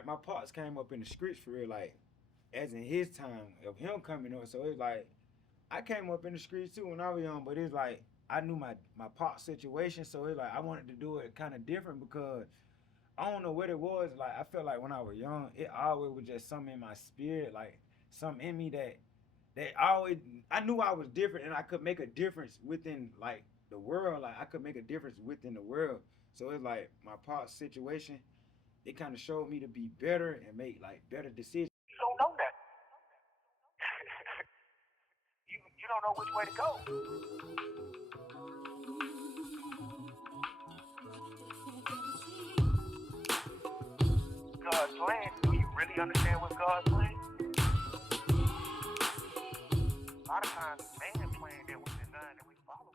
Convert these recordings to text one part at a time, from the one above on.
like my pops came up in the streets for real, like as in his time of him coming up. So it's like I came up in the streets too when I was young, but it's like I knew my pop situation, so it's like I wanted to do it kind of different because I don't know what it was. Like I felt like when I was young, it always was just something in my spirit, like something in me that always I knew I was different and I could make a difference within like the world. Like I could make a difference within the world. So it's like my pop situation, it kind of showed me to be better and make like better decisions. You don't know that. You don't know which way to go. God's plan. Do you really understand what's God's plan? A lot of times, man's plan that we design and we follow.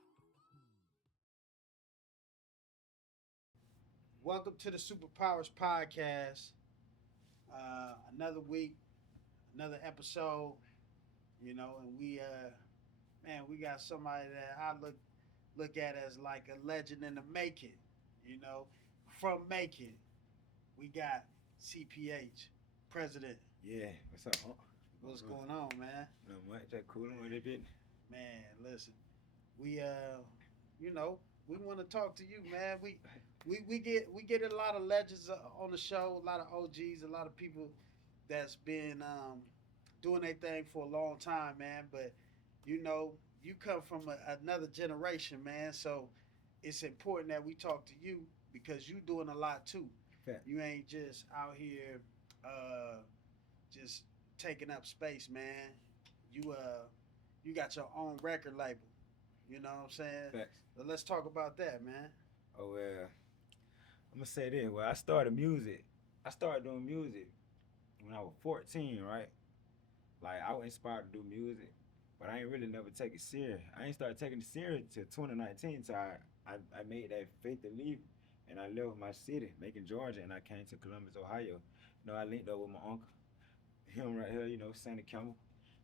Welcome to the Superpowers podcast. Another week, another episode. And we got somebody that I look at as like a legend in the making. You know, from making, we got CPH President. Yeah, what's up? Huh? What's going on, man? No much. That cooling with it bit. Man, listen, we we want to talk to you, man. We get a lot of legends on the show, a lot of OGs, a lot of people that's been doing their thing for a long time, man. But you come from another generation, man. So it's important that we talk to you because you doing a lot too. Fact. You ain't just out here just taking up space, man. You got your own record label. You know what I'm saying? Facts. So let's talk about that, man. Oh well, I'm gonna say this. Well, I started music. I started doing music when I was 14, right? Like I was inspired to do music, but I ain't really never take it serious. I ain't started taking it serious till 2019. So I made that faith to leave, and I left my city, Macon, Georgia, and I came to Columbus, Ohio. I linked up with my uncle, him right here, Sandy Campbell.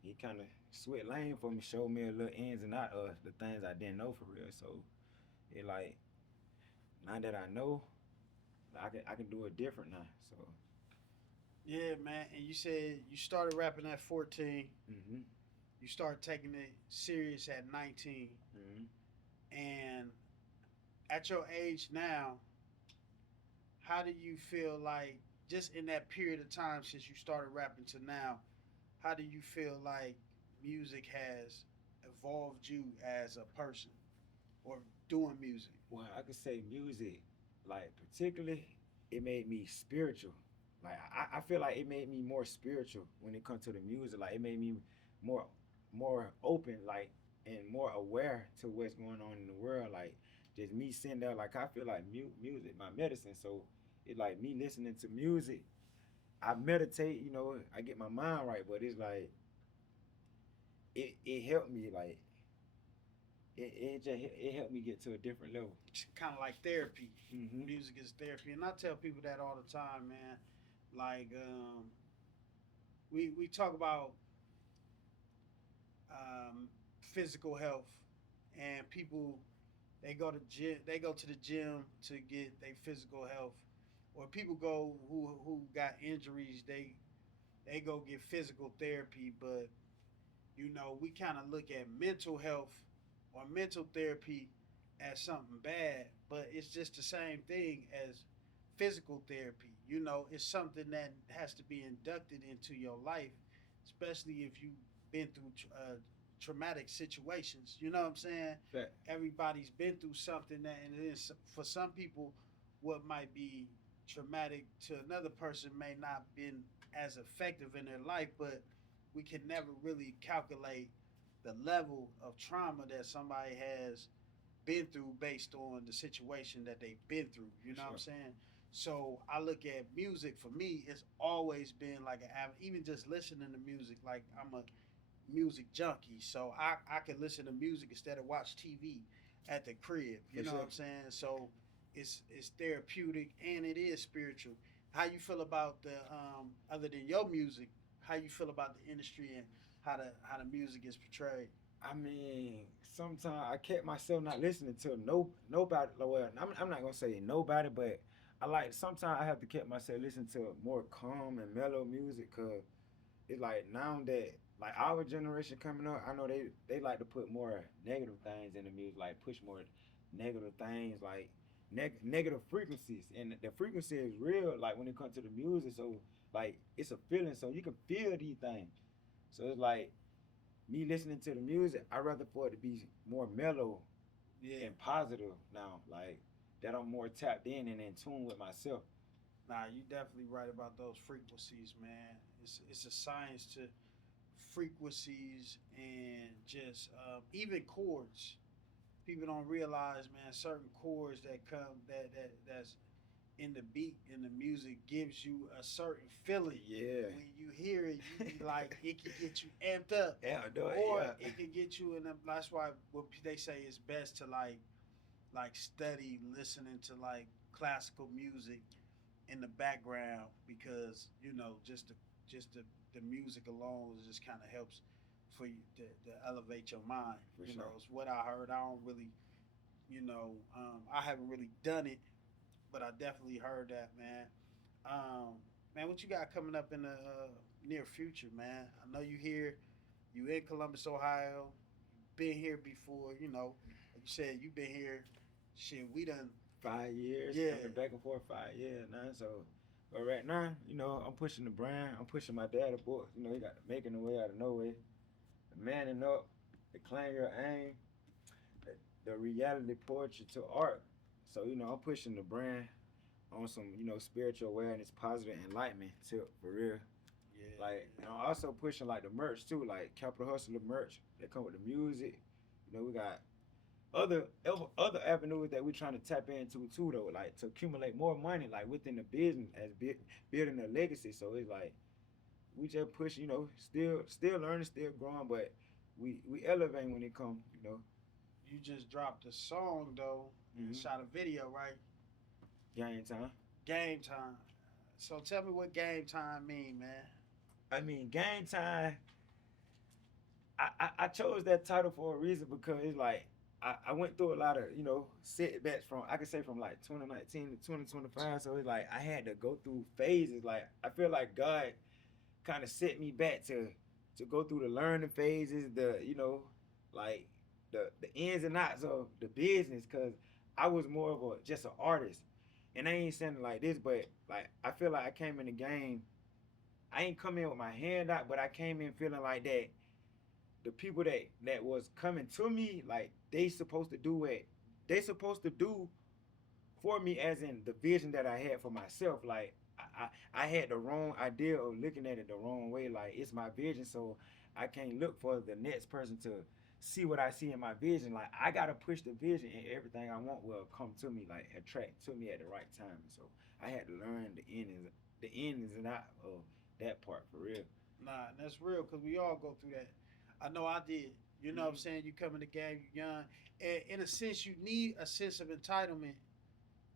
He kind of switched lane for me, showed me a little ins and outs of the things I didn't know for real. So it like now that I know, I can do it different now. So Yeah, man. And you said you started rapping at 14. mhm You started taking it serious at 19. mhm And at your age now, how do you feel like just in that period of time since you started rapping to now, how do you feel like music has evolved you as a person or doing music? well, I could say music, like particularly, it made me spiritual. Like I feel like it made me more spiritual when it comes to the music. Like it made me more more open, like and more aware to what's going on in the world. Like just me sitting there, like I feel like music, my medicine. So it's like me listening to music. I meditate, I get my mind right, but it's like it helped me like it helped me get to a different level. It's kind of like therapy. Mm-hmm. Music is therapy. And I tell people that all the time, man. Like, we talk about physical health, and people they go to the gym to get their physical health, or people go who got injuries, they go get physical therapy. But we kind of look at mental health or mental therapy as something bad, but it's just the same thing as physical therapy. It's something that has to be inducted into your life, especially if you've been through traumatic situations. You know what I'm saying? Fact. Everybody's been through something that, and it is for some people, what might be traumatic to another person may not been as effective in their life, but we can never really calculate the level of trauma that somebody has been through based on the situation that they've been through. You know what I'm saying? So I look at music. For me, it's always been like even just listening to music. Like I'm a music junkie, so I can listen to music instead of watch TV at the crib. You know what I'm saying? So it's therapeutic and it is spiritual. How you feel about the other than your music? How you feel about the industry and how the music is portrayed? I mean, sometimes I kept myself not listening to nobody. Well, I'm not gonna say nobody, but I like sometimes I have to keep myself listen to more calm and mellow music, cause it's like now that like our generation coming up, I know they like to put more negative things in the music, like push more negative things, like negative frequencies, and the frequency is real. Like when it comes to the music, so like it's a feeling, so you can feel these things. So it's like me listening to the music, I rather for it to be more mellow Yeah. and positive now, like that I'm more tapped in tune with myself. Nah, you definitely right about those frequencies, man. It's a science to frequencies and just even chords. People don't realize, man, certain chords that come that's in the beat in the music gives you a certain feeling. Yeah. When you hear it, you be like, it can get you amped up, Yeah, do it. or Yeah. it can get you in. That's why what they say is best to like study listening to like classical music in the background, because you know just the music alone just kind of helps for you to elevate your mind. For You sure. know, it's what I heard. I don't really, I haven't really done it, but I definitely heard that, man. Man, what you got coming up in the near future, man? I know you here. You in Columbus, Ohio. Been here before. You know, like you said, you been here. Shit, we done. 5 years, Yeah. coming back and forth 5 years now. So, but right now, I'm pushing the brand. I'm pushing my dad book. He got the making the way out of no way, the manning up, the claim your aim, the reality poetry to art. So, I'm pushing the brand on some, spiritual awareness, positive enlightenment tip for real. Yeah. Like, I'm also pushing like the merch too, like Capital Hustler merch that come with the music. We got other avenues that we're trying to tap into too, though, like to accumulate more money, like within the business as building a legacy. So it's like we just push, still learning, still growing, but we elevate when it comes. You just dropped a song though, and Mhm. shot a video, right? Game time. Game time. So tell me what game time mean, man. I mean, game time. I chose that title for a reason because it's like I went through a lot of setbacks from I could say from like 2019 to 2025. So it's like I had to go through phases. Like I feel like God kind of set me back to go through the learning phases, like the ins and outs of the business, because I was more of just an artist, and I ain't saying it like this, but like I feel like I came in the game. I ain't come in with my hand out, but I came in feeling like that the people that was coming to me, like they supposed to do what they supposed to do for me, as in the vision that I had for myself. Like I had the wrong idea of looking at it the wrong way. Like it's my vision, so I can't look for the next person to see what I see in my vision. Like I gotta push the vision, and everything I want will come to me, like attract to me at the right time. So I had to learn the ins and out of that part for real. Nah, and that's real because we all go through that. I know I did. You know what I'm saying? You come in the game, you young. And in a sense, you need a sense of entitlement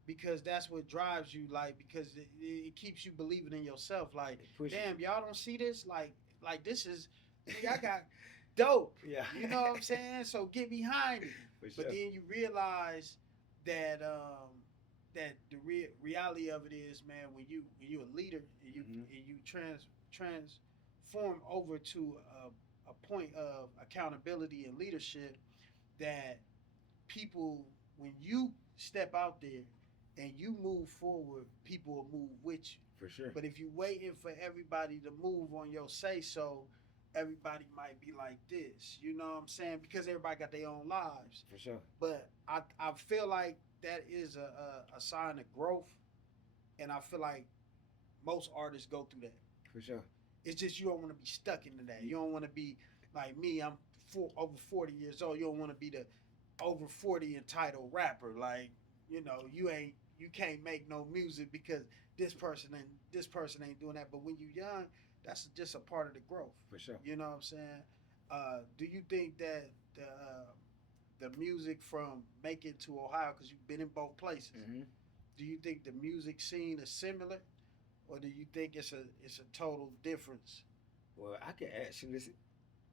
because that's what drives you. Like, because it keeps you believing in yourself. Like, damn, y'all don't see this? Like this is, I got dope. Yeah. You know what I'm saying? So get behind it. For sure. But then you realize that that the reality of it is, man, when you a leader and you transform over to a point of accountability and leadership, that people, when you step out there and you move forward, people will move with you. For sure. But if you waiting for everybody to move on your say so, everybody might be like this. You know what I'm saying? Because everybody got their own lives. For sure. But I feel like that is a sign of growth, and I feel like most artists go through that. For sure. It's just you don't want to be stuck into that. You don't want to be like me. I'm over 40 years old. You don't want to be the over 40 entitled rapper. Like, you can't make no music because this person ain't doing that. But when you young, that's just a part of the growth. For sure. You know what I'm saying? Do you think that the music from Macon to Ohio, because you've been in both places, do you think the music scene is similar, or do you think it's a total difference? Well, I can actually listen.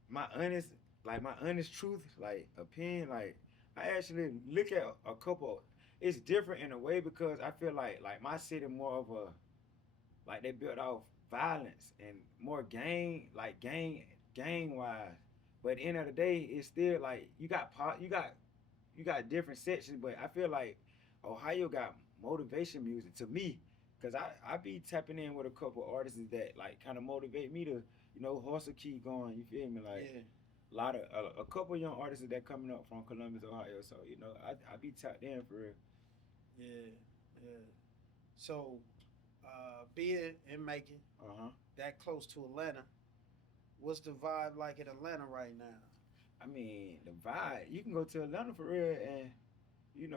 My honest truth, like opinion, like I actually look at a couple. it's different in a way because I feel like my city more of a like they built off violence and more gang wise. But at the end of the day, it's still like you got different sections. But I feel like Ohio got motivation music to me, cause I be tapping in with a couple artists that like kind of motivate me to hustle keep going. You feel me? Like Yeah, a lot of a couple young artists that coming up from Columbus, Ohio. So I be tapped in for real. yeah, yeah. So, being in Macon, Uh huh. that close to Atlanta, what's the vibe like in Atlanta right now? I mean the vibe. You can go to Atlanta for real, and you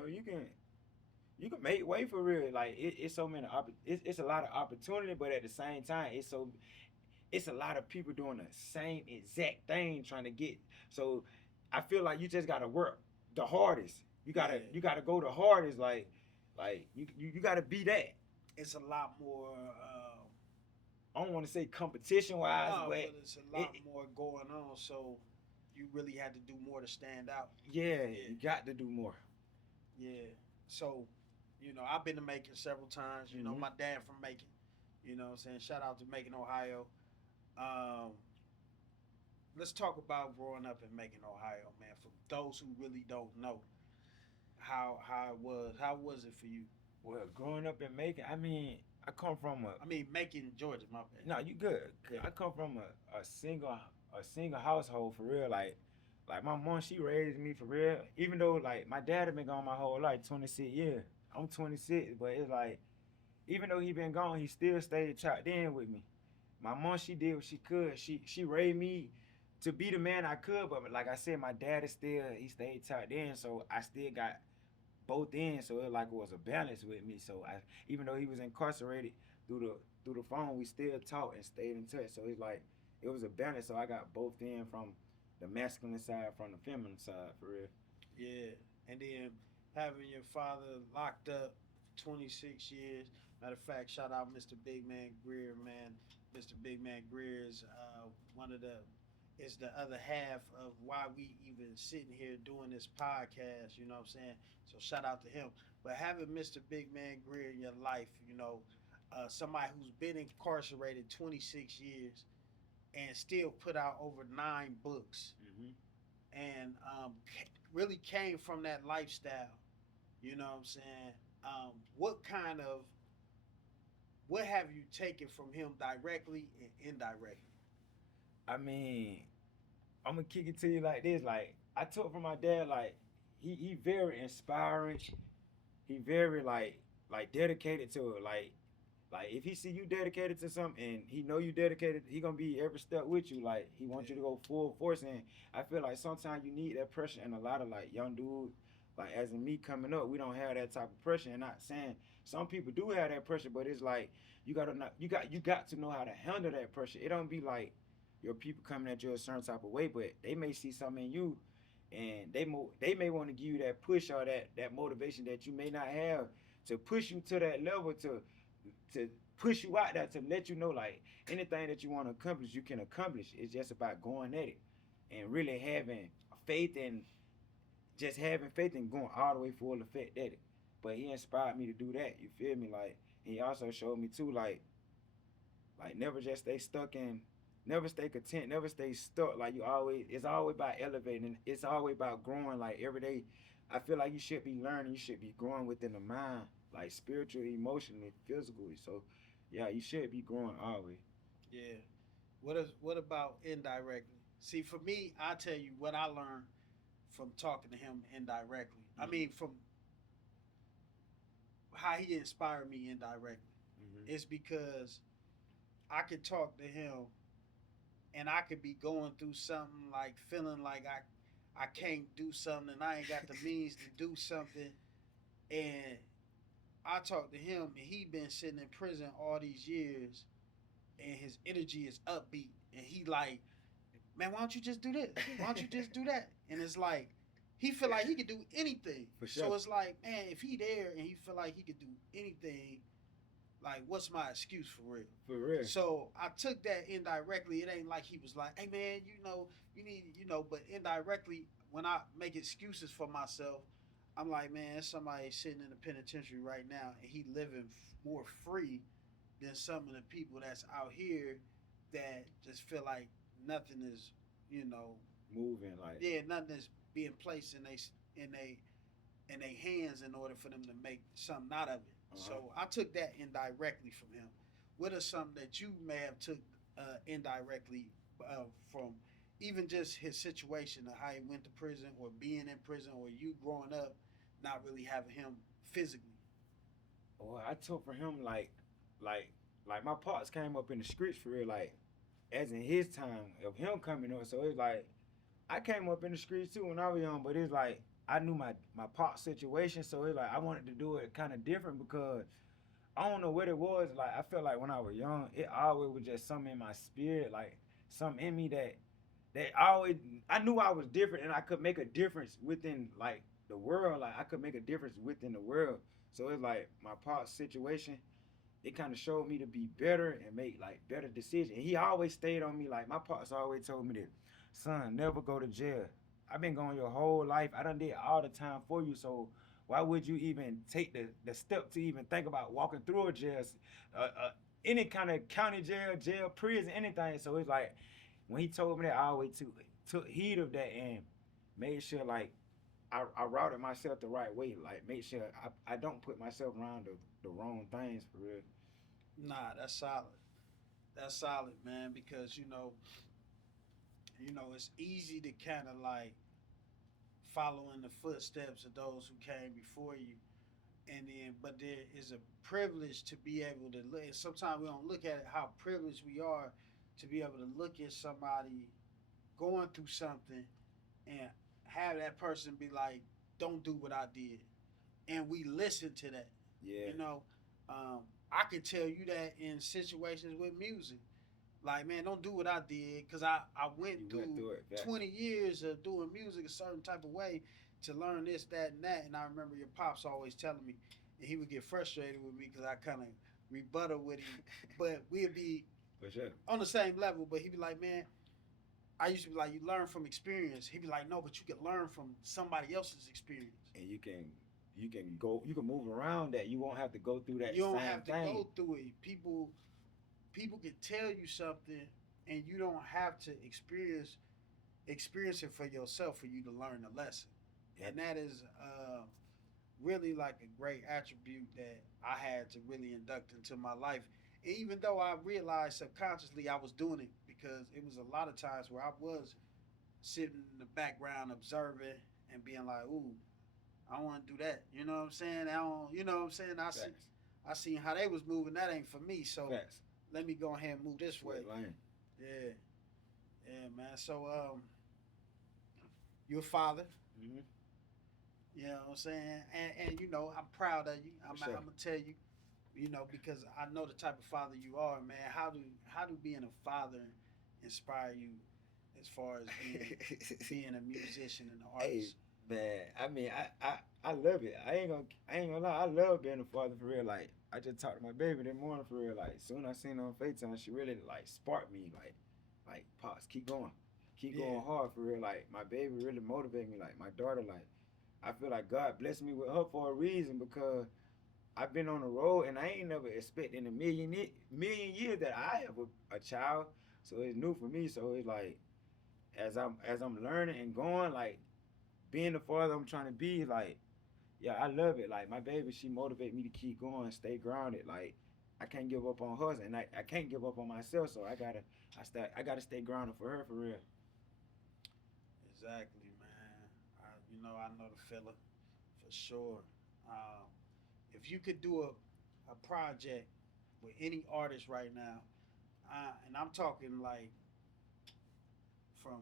can make way for real. Like it's so many it's a lot of opportunity, but at the same time, it's a lot of people doing the same exact thing trying to get. So I feel like you just gotta work the hardest. Yeah, You gotta go the hardest. Like you gotta be that. it's a lot more. I don't want to say competition wise, No, but but it's a lot more going on. So you really had to do more to stand out. yeah, Yeah, you got to do more. yeah. So, I've been to Macon several times. Hmm. My dad from Macon. What I'm saying? Shout out to Macon, Ohio. Um, let's talk about growing up in Macon, Ohio, man. For those who really don't know how it was, how was it for you? Well, growing up in Macon, I mean, I come from a I mean, Macon, Georgia, my bad. no, you good. Yeah, I come from a single household for real. Like my mom, she raised me for real. Even though like my dad had been gone my whole life, 26 years. I'm 26, but it's like even though he been gone, he still stayed chopped in with me. My mom, she did what she could. She raised me to be the man I could, but like I said, my dad is still he stayed chopped in, so I still got both ends. So it was a balance with me. So I even though he was incarcerated through the phone, we still talked and stayed in touch. So it's like it was a balance. So I got both ends from the masculine side, from the feminine side, for real. yeah. And then having your father locked up 26 years. Matter of fact, shout out Mr. Big Man Greer, man. Mr. Big Man Greer is one of the is the other half of why we even sitting here doing this podcast. You know what I'm saying? So shout out to him. But having Mr. Big Man Greer in your life, somebody who's been incarcerated 26 years and still put out over 9 books Hmm. and really came from that lifestyle. You know what I'm saying? What kind of what have you taken from him directly and indirectly? I mean, I'm gonna kick it to you like this. Like I took from my dad, like he very inspiring. He very like dedicated to it. Like if he see you dedicated to something and he know you dedicated, he gonna be every step with you. Like he wants you to go full force. And I feel like sometimes you need that pressure. And a lot of like young dudes, like as in me coming up, we don't have that type of pressure. And not saying some people do have that pressure, but it's like you got to know how to handle that pressure. It don't be like your people coming at you a certain type of way, but they may see something in you, and they may want to give you that push or that motivation that you may not have to push you to that level to push you out there to let you know like anything that you want to accomplish you can accomplish. It's just about going at it and really having faith and just having faith and going all the way full effect at it. But he inspired me to do that. You feel me? Like he also showed me too like never just stay stuck in never stay content, never stay stuck. Like it's always about elevating. It's always about growing. Like every day, I feel like you should be learning. You should be growing within the mind, like spiritually, emotionally, physically. So, yeah, you should be growing always. Yeah. What about indirectly? See, for me, I tell you what I learned from talking to him indirectly. I Mm-hmm. mean, from how he inspired me indirectly. Mm-hmm. It's because I could talk to him and I could be going through something like feeling like I can't do something and I ain't got the means to do something. And I talked to him and he been sitting in prison all these years and his energy is upbeat and he like, man, why don't you just do this? Why don't you just do that? And it's like he feel like he could do anything. For So sure. it's like, man, if he there and he feel like he could do anything, like what's my excuse for real? For real. So I took that indirectly. It ain't like he was like, hey man, you need, but indirectly, when I make excuses for myself, I'm like, man, somebody sitting in the penitentiary right now, and he living more free than some of the people that's out here that just feel like nothing is, you know, Moving like, yeah, nothing is being placed in they in their hands in order for them to make something out of it. uh-huh. So I took that indirectly from him. What are some that you may have took indirectly from even just his situation of how he went to prison or being in prison or you growing up not really having him physically? Well, I took from him like like my pops came up in the streets for real, like as in his time of him coming up. So it's like I came up in the streets too when I was young, but it's like I knew my pop situation, so it's like I wanted to do it kind of different because I don't know what it was. Like I felt like when I was young, it always was just something in my spirit, like something in me that always I knew I was different and I could make a difference within like the world. Like I could make a difference within the world. So it's like my pop situation, it kind of showed me to be better and make like better decisions. And he always stayed on me. Like my pops always told me that, son, never go to jail. I've been going your whole life. I done did all the time for you. So why would you even take the step to even think about walking through a jail, any kind of county jail, prison, anything? So it's like when he told me that, I always took heed of that and made sure like I routed myself the right way. Like make sure I don't put myself around the wrong things for real. Nah, that's solid. That's solid, man. Because it's easy to kind of like follow in the footsteps of those who came before you, and then but there is a privilege to be able to look. Sometimes we don't look at it how privileged we are to be able to look at somebody going through something and have that person be like, "Don't do what I did," and we listen to that. Yeah, You know, um, I can tell you that in situations with music. Like, man, don't do what I did because I went you went through through it. Facts. 20 years of doing music a certain type of way to learn this, that, and that. And I remember your pops always telling me, and he would get frustrated with me because I kind of rebuttal with him. But we'd be For sure. on the same level, but he'd be like, man, I used to be like, you learn from experience. He'd be like, no, but you can learn from somebody else's experience. And you can move around that. You won't have to go through that You don't same have to thing. go through it. People can tell you something, and you don't have to experience it for yourself for you to learn the lesson. Yep. And that is really like a great attribute that I had to really induct into my life. And even though I realized subconsciously I was doing it because it was a lot of times where I was sitting in the background observing and being like, ooh, I don't want to do that. You know what I'm saying? I don't, you know what I'm saying? Facts. I seen how they was moving. That ain't for me. So Facts. let me go ahead and move this way. Straight line. Yeah, yeah, man. So you're a father. Mm-hmm. You know what I'm saying? And I'm proud of you. I'm For sure. gonna tell you, because I know the type of father you are, man. How do being a father inspire you as far as being a musician and an Hey, artist? man. I mean, I love it. I ain't gonna lie. I love being a father for real. Like I just talked to my baby this morning for real. Like soon I seen her on FaceTime, she really like sparked me. Like pops, keep going, keep Yeah. going hard for real. Like my baby really motivated me. Like my daughter, like I feel like God blessed me with her for a reason because I've been on the road and I ain't never expected in a million years that I have a child. So it's new for me. So it's like as I'm learning and going, like being the father I'm trying to be, like yeah, I love it. Like my baby, she motivate me to keep going, stay grounded. Like I can't give up on her, and I can't give up on myself. So I gotta stay grounded for her for real. Exactly, man. I know the fella for sure. Um, if you could do a project with any artist right now, and I'm talking like from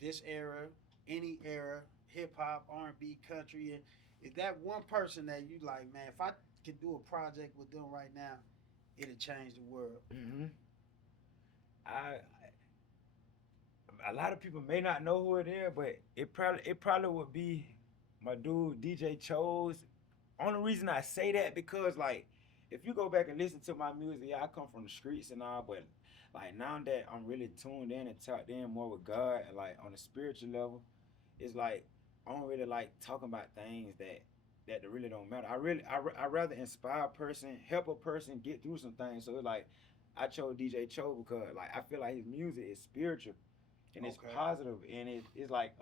this era, any era, hip hop, R&B, country, and is that one person that you like, man? If I could do a project with them right now, it'd change the world. Hmm. I a lot of people may not know who it is, but it probably would be my dude DJ Chose. Only reason I say that because like if you go back and listen to my music, yeah, I come from the streets and all, but like now that I'm really tuned in and tapped in more with God and like on a spiritual level, it's like I don't really like talking about things that really don't matter. I rather inspire a person, help a person get through some things. So it's like I chose DJ Cho because like I feel like his music is spiritual and it's Okay. positive and it's like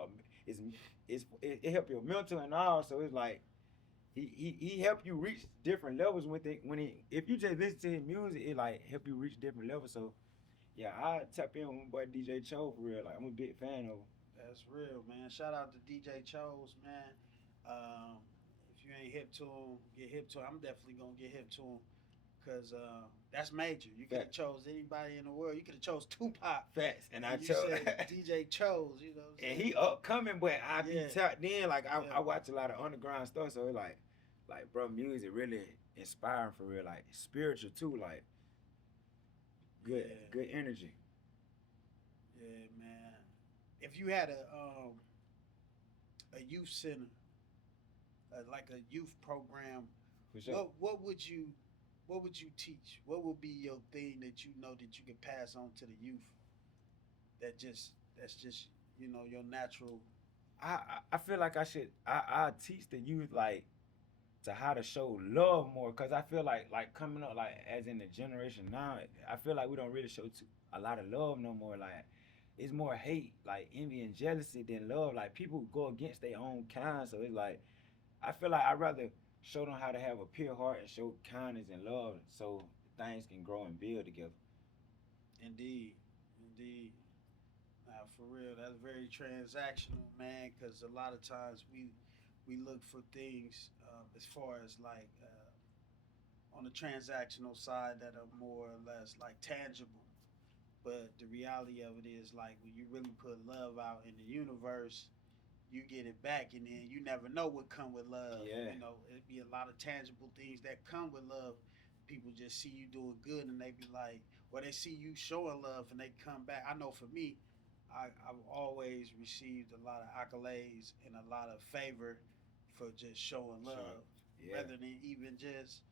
it's it help your mental and all. So it's like he help you reach different levels with it when he if you just listen to his music, it like help you reach different levels. So yeah, I tap in with my boy DJ Cho for real. Like I'm a big fan of him. That's real, man. Shout out to DJ Chose, man. Um, if you ain't hip to him, get hip to him. I'm definitely gonna get hip to him, cause that's major. You could have Facts. chose anybody in the world. You could have chose Tupac. Facts. And I And you chose said DJ Chose. You know what I'm and saying? he upcoming, but I be Yeah. tapped in. Like Yeah. I watch a lot of underground stuff, so it's like bro, music really inspiring for real. Like spiritual too. Like good Yeah. good energy. Yeah, man. If you had a youth center, like a youth program, For sure. what would you teach? What would be your thing that you know that you could pass on to the youth? That's just your natural. I feel like I teach the youth like to how to show love more because I feel like coming up like as in the generation now I feel like we don't really show a lot of love no more like it's more hate like envy and jealousy than love like people go against their own kind so it's like I feel like I'd rather show them how to have a pure heart and show kindness and love so things can grow and build together. Indeed, indeed. Now, for real, that's very transactional, man. Because a lot of times we look for things as far as like on the transactional side that are more or less like tangible. But the reality of it is like when you really put love out in the universe, you get it back, and then you never know what come with love. Yeah. It'd be a lot of tangible things that come with love. People just see you doing good, and they be like, or they see you showing love, and they come back. I know for me, I've always received a lot of accolades and a lot of favor for just showing Sure. love, Yeah. rather than even just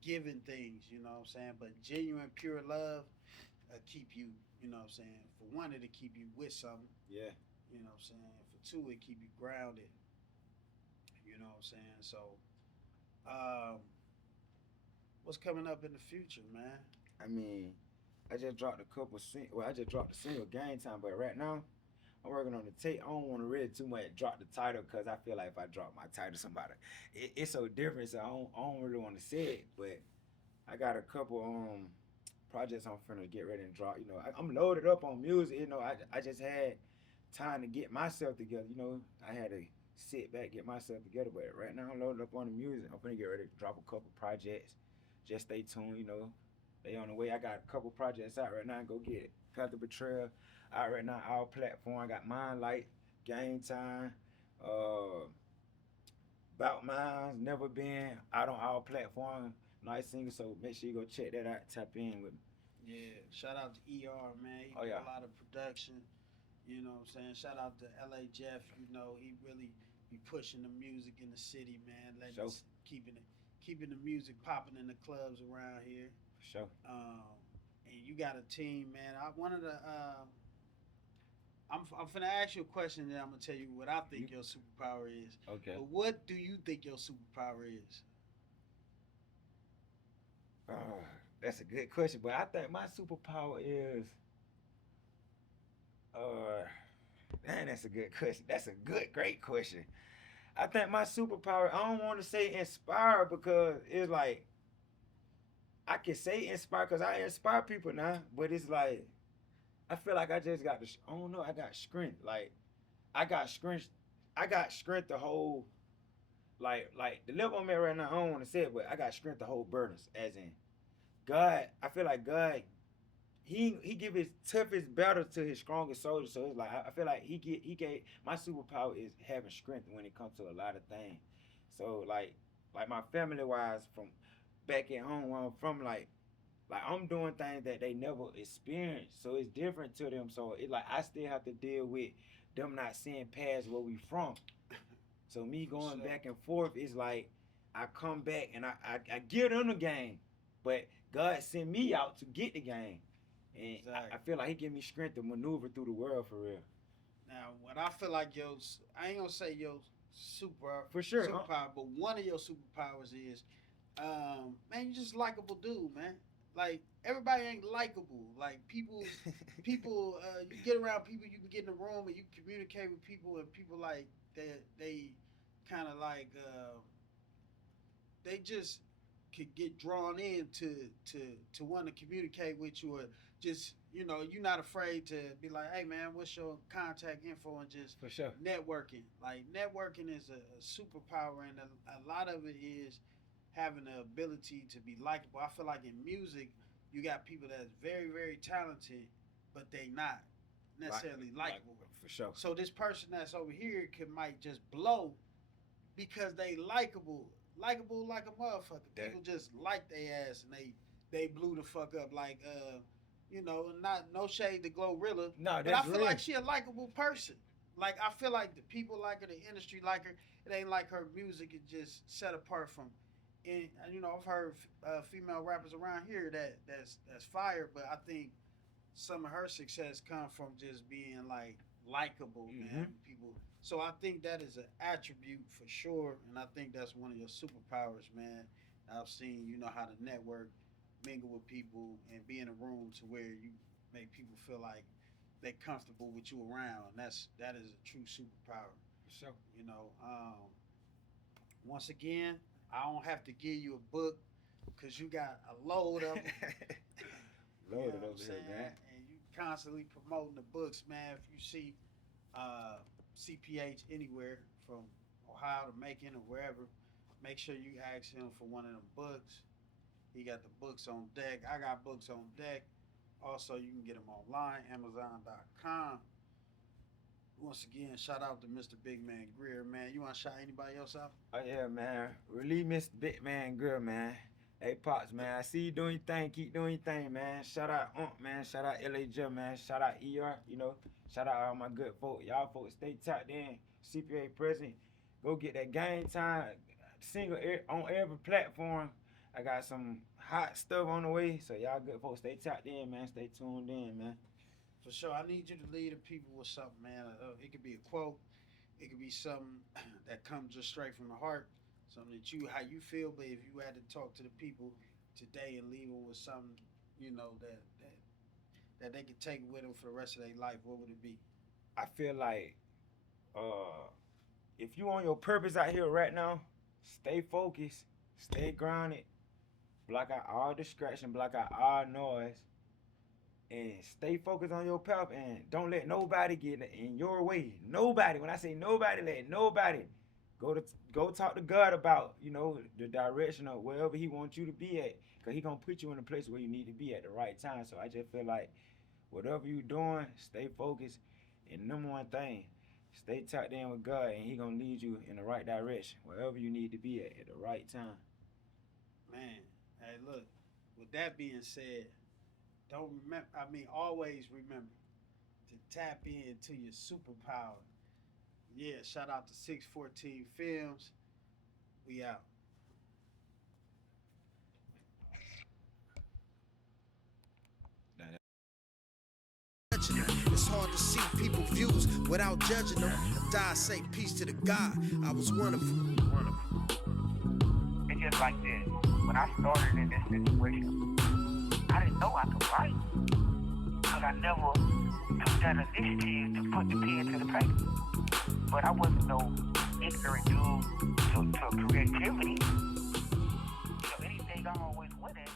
giving things. You know what I'm saying? But genuine, pure love keep you. You know what I'm saying? For one, it'll keep you with something. Yeah. You know what I'm saying? For two, it keep you grounded. You know what I'm saying? So, um, what's coming up in the future, man? I mean, I just dropped a couple I just dropped a single Game Time, but right now I'm working on the tape. I don't want to really too much drop the title because I feel like if I drop my title, somebody it's so different. So I don't really want to say it, but I got a couple projects I'm finna get ready and drop. I'm loaded up on music. I just had time to get myself together. I had to sit back, get myself together. But right now I'm loaded up on the music. I'm finna get ready to drop a couple projects. Just stay tuned. They on the way. I got a couple projects out right now. Go get it. Got the Betrayal out right now. All platform. I got Mind Light, Game Time, About Minds, Never Been out on all platforms. Nice single. So make sure you go check that out. Tap in with me. Yeah, shout out to ER, man. He Oh, do yeah. a lot of production. You know what I'm saying? Shout out to LA Jeff. He really be pushing the music in the city, man. Sure. Keeping the music popping in the clubs around here. For sure. And you got a team, man. I wanted to. I'm finna ask you a question, and then I'm gonna tell you what I think your superpower is. Okay. But what do you think your superpower is? That's a good question, but I think my superpower is. Man, that's a good question. That's a great question. I think my superpower. I don't want to say inspire because it's like I can say inspire because I inspire people now, but it's like I feel like I just got the. I don't know. I got strength. Like I got strength. I got strength to hold. Like the level I'm at right now. I don't want to say it, but I got strength to hold burdens. As in God. I feel like God. He give his toughest battle to his strongest soldiers. So it's like I feel like he gave my superpower is having strength when it comes to a lot of things. So like my family wise from back at home where I'm from like I'm doing things that they never experienced. So it's different to them. So it like I still have to deal with them not seeing past where we from. So me going back and forth is like I come back and I give them the game, but God sent me out to get the game. And Exactly. I feel like he give me strength to maneuver through the world for real. Now, what I feel like I ain't gonna say your For sure, superpower, but one of your superpowers is, man, you just likable dude, man. Like everybody ain't likable. Like people, you get around people, you can get in the room and you communicate with people, and people like they kind of like they just could get drawn in to want to communicate with you, or just you're not afraid to be like, hey man, what's your contact info, and just For sure. networking. Like networking is a superpower, and a lot of it is having the ability to be likable. I feel like in music, you got people that's very, very talented, but they not necessarily likable. For sure. So this person that's over here might just blow because they likable like a motherfucker. People just like their ass, and they blew the fuck up. Like not no shade to Glorilla. No, but I feel real. like she a likable person. Like I feel like the people like her, the industry like her. It ain't like her music is just set apart from. And I've heard female rappers around here that's fire, but I think some of her success come from just being like likable, man. People. So I think that is an attribute for sure, and I think that's one of your superpowers, man. I've seen how to network, mingle with people, and be in a room to where you make people feel like they're comfortable with you around. That is a true superpower. For sure. Once again, I don't have to give you a book because you got a load of them. Load of those, man. And you constantly promoting the books, man. If you see CPH anywhere from Ohio to Macon or wherever, make sure you ask him for one of them books. He got the books on deck. I got books on deck. Also, you can get them online, Amazon.com. Once again, shout out to Mr. Big Man Greer, man. You want to shout anybody else out? Oh, yeah, man. Relieve Mr. Big Man Greer, man. Hey, Pops, man. I see you doing your thing. Keep doing your thing, man. Shout out man. Shout out LA man. Shout out ER, Shout out all my good folk. Y'all folks stay tapped in. CPH PreCident. Go get that game time. Single on every platform. I got some hot stuff on the way. So y'all good folks stay tapped in, man. Stay tuned in, man. For sure. I need you to lead the people with something, man. It could be a quote. It could be something that comes just straight from the heart. Something that how you feel. But if you had to talk to the people today and leave them with something, that they could take with them for the rest of their life, what would it be? I feel like if you on your purpose out here right now, stay focused, stay grounded, block out all distraction, block out all noise, and stay focused on your path, and don't let nobody get in your way. Nobody. When I say nobody, let nobody. Go talk to God about, the direction of wherever he wants you to be at, because he going to put you in a place where you need to be at the right time. So I just feel like whatever you doing, stay focused. And number one thing, stay tapped in with God, and he going to lead you in the right direction, wherever you need to be at the right time. Man, hey, look, with that being said, always remember to tap into your superpower. Yeah, shout out to 614 Films. We out. It's hard to see people's views without judging them. I say peace to the God. I was wonderful. It's just like this. When I started in this situation, I didn't know I could write. Because I never took that initiative to put the pen to the paper. But I wasn't no ignorant dude to creativity. Anything I always went at.